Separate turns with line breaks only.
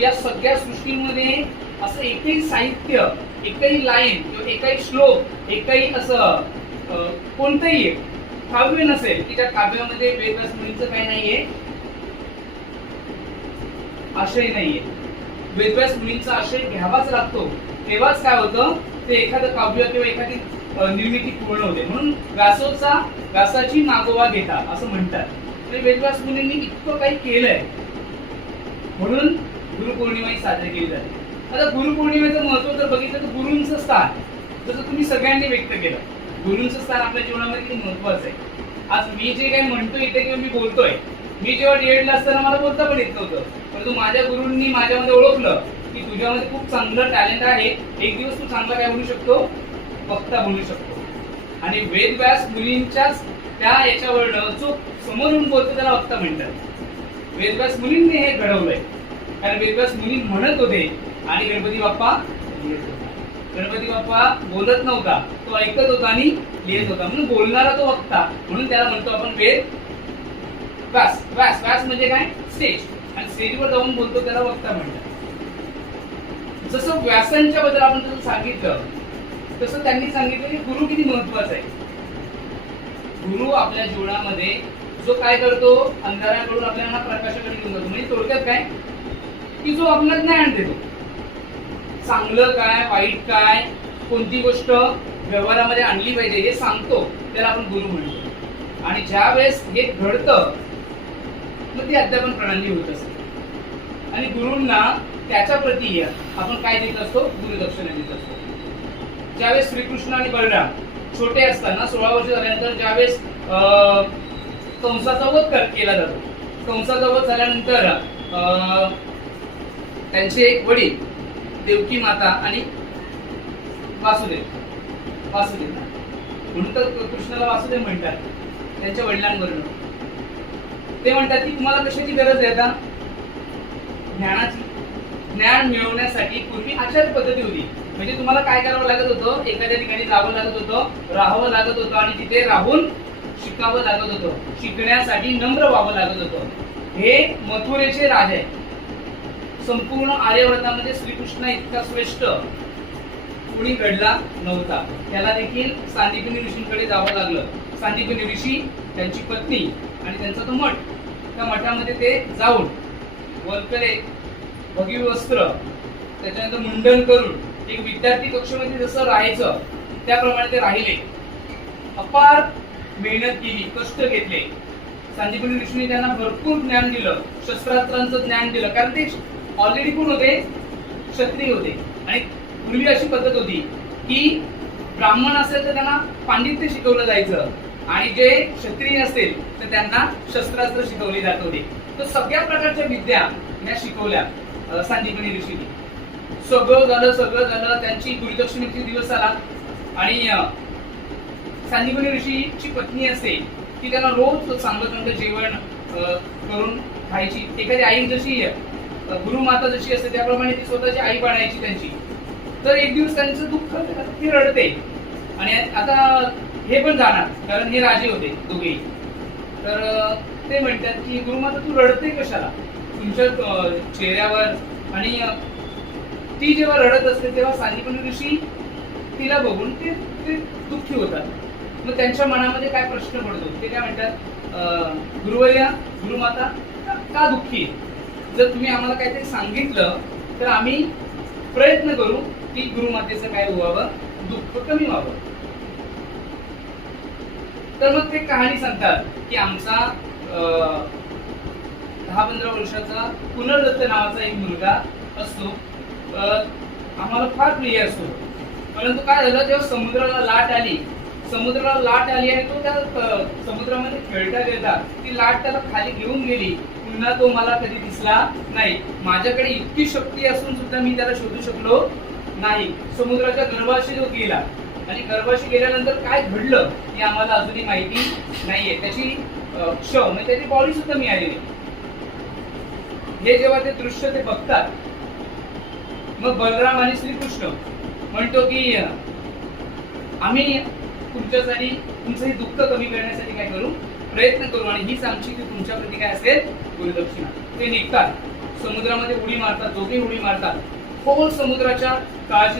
या सगळ्या सृष्टीमध्ये असं एकही साहित्य एकही लाईन किंवा एकही श्लोक एकही असं कोणतंही काव्य नसेल की त्या काव्यामध्ये वेदव्यास मुनीचं काही नाहीये आशय नाहीये. वेदव्यास मुनींचा आशय घ्यावाच लागतो. तेव्हाच काय होतं? ते एखादं काव्य किंवा एखादी निर्मिती पूर्ण होते. म्हणून व्यासोचा व्यासाची मागोवा घेता असं म्हणतात. म्हणजे वेदव्यास मुनींनी इतकं काही केलंय. म्हणून गुरुपौर्णिमा ही साजरी केली जाते. आता गुरुपौर्णिमेचं महत्त्व जर बघितलं तर गुरूंचं स्थान जसं तुम्ही सगळ्यांनी व्यक्त केलं. गुरूंचं स्थान आपल्या जीवनामध्ये किती महत्वाचं आहे. आज मी जे काही म्हणतो इथे किंवा मी बोलतोय मी जेव्हा डीएडला असताना मला बोलता पण येत नव्हतं. परंतु माझ्या गुरूंनी माझ्यामध्ये ओळखलं की तुझ्यामध्ये खूप चांगलं टॅलेंट आहे. एक दिवस तू चांगला काय बोलू शकतो? वक्ता बोलू शकतो. आणि वेदव्यास मुलींच्याच त्या याच्यावर जो समोरून बोलतो त्याला वक्ता म्हणतात. वेदव्यास मुलींनी हे घडवलंय. कारण वेदव्यास मुली म्हणत होते. आणि गणपती बाप्पा गणपती बाप्पा बोलत नव्हता. तो ऐकत होता आणि लिहित होता. म्हणून बोलणारा तो वक्ता. म्हणून त्याला म्हणतो आपण वेद व्यास. व्यास व्यास म्हणजे काय? स्टेज आणि स्टेजवर जाऊन बोलतो त्याला वक्ता म्हणतात. जसं व्यासांच्या बद्दल आपण जसं सांगितलं तसं त्यांनी सांगितलं की गुरु किती महत्त्वाचा आहे. गुरु आपल्या जीवनामध्ये जो काय करतो अंधाराकडून आपल्याला प्रकाशाकडे घेऊन जातो. म्हणजे थोडक्यात काय? की जो आपल्यात नाही आणते तो. चांगलं काय वाईट काय कोणती गोष्ट व्यवहारामध्ये आणली पाहिजे हे सांगतो त्याला आपण गुरु म्हणतो. आणि ज्या वेळेस हे घडतं मग ती अध्यापन प्रणाली होत असते. आणि गुरूंना त्याच्या प्रती आपण काय देत असतो? गुरुदक्षिणा देत असतो. ज्यावेळेस श्रीकृष्ण आणि बलराम छोटे असताना सोळा वर्ष झाल्यानंतर ज्यावेळेस अं, कंसाचा वध केला जातो. कंसाचा वध झाल्यानंतर अं, त्यांचे वडील देवकी माता आणि वासुदेव. वासुदेव. म्हणून तर कृष्णाला वासुदेव म्हणतात त्यांच्या वडिलांवरून. ते म्हणतात की तुम्हाला कशाची गरज आहे आता? ज्ञानाची. ज्ञान मिळवण्यासाठी पूर्वी आचार पद्धती होती. म्हणजे तुम्हाला काय करावं लागत होतं? एखाद्या ठिकाणी जावं लागत होतं राहावं लागत होतं आणि तिथे राहून शिकावं लागत होतं. शिकण्यासाठी नम्र व्हावं लागत होतं. हे मथुरेचे राजे संपूर्ण आर्यव्रतामध्ये श्रीकृष्ण इतका श्रेष्ठ कोणी घडला नव्हता. त्याला देखील सांदीपनी ऋषींकडे जावं लागलं. सांदीपनी ऋषी त्यांची पत्नी आणि त्यांचा तो मठ. त्या मठामध्ये ते जाऊन वरकडे भगवी वस्त्र त्याच्यानंतर मुंडन करून एक विद्यार्थी कक्षामध्ये जसं राहायचं त्याप्रमाणे ते राहिले. अपार मेहनत केली कष्ट घेतले. सांदीपनी ऋषीने त्यांना भरपूर ज्ञान दिलं शस्त्रास्त्रांचं ज्ञान दिलं. कारण ते ऑलरेडी कोण होते? क्षत्रिय होते. आणि पूर्वी अशी पद्धत होती की ब्राह्मण असेल तर त्यांना पांडित्य शिकवलं जायचं. आणि जे क्षत्रिय असेल तर त्यांना शस्त्रास्त्र शिकवली जात होते. तर सगळ्या प्रकारच्या विद्या या शिकवल्या अं, सांदीपनी ऋषीने. सगळं झालं सगळं झालं त्यांची गुरुदक्षिणेचे दिवस आला. आणि अं, सांदीपनी ऋषीची पत्नी असते ती त्यांना रोज चांगलं चांगलं जेवण अं, करून खायची. एखादी आई जशी गुरु गुरुमाता जशी असते त्याप्रमाणे ती स्वतःची आई बनायची त्यांची. तर एक दिवस त्यांचं दुःख ती रडते. आणि आता हे पण जाणार कारण हे राजे होते दोघेही. तर ते म्हणतात की गुरुमाता तू रडते कशाला? तुमच्या चेहऱ्यावर आणि ती जेव्हा रडत असते तेव्हा सांदीपनी ऋषी तिला बघून ते ते दुःखी होतात. मग त्यांच्या मनामध्ये काय प्रश्न पडतो? ते काय म्हणतात अं, गुरुवर्या गुरुमाता का- का दुःखी आहे? जर तुम्ही आम्हाला काहीतरी सांगितलं तर आम्ही प्रयत्न करू की गुरुमातेचं काय व्हावं दुःख कमी व्हावं. तर मग ते कहाणी सांगतात की आमचा अं, दहा पंधरा वर्षाचा पुनर्दत्त नावाचा एक मुलगा असतो. आम्हाला फार प्रिय असतो. परंतु काय झालं जेव्हा समुद्राला लाट आली समुद्राला लाट आली आणि तो त्या समुद्रामध्ये खेळता खेळता ती लाट त्याला खाली घेऊन गेली. पुन्हा तो मला कधी दिसला नाही. माझ्याकडे इतकी शक्ती असून सुद्धा मी त्याला शोधू शकलो नाही. समुद्राच्या गर्भाशी जो गेला आणि गर्भाशी गेल्यानंतर काय घडलं हे आम्हाला अजूनही माहिती नाहीये. त्याची क्ष म्हणजे त्याची बॉडी सुद्धा मिळाली नाही. हे जेव्हा ते दृश्य ते बघतात मग बलराम आणि श्रीकृष्ण म्हणतो की आम्ही तुमच्यासाठी तुमचं हे दुःख कमी करण्यासाठी काय करू? प्रयत्न करू आणि हीच आमची की तुमच्या प्रती काय असेल गुरुदक्षिणा ते निघतात. समुद्रामध्ये उडी मारतात दोघे उडी मारतात. खोल समुद्राच्या काळजी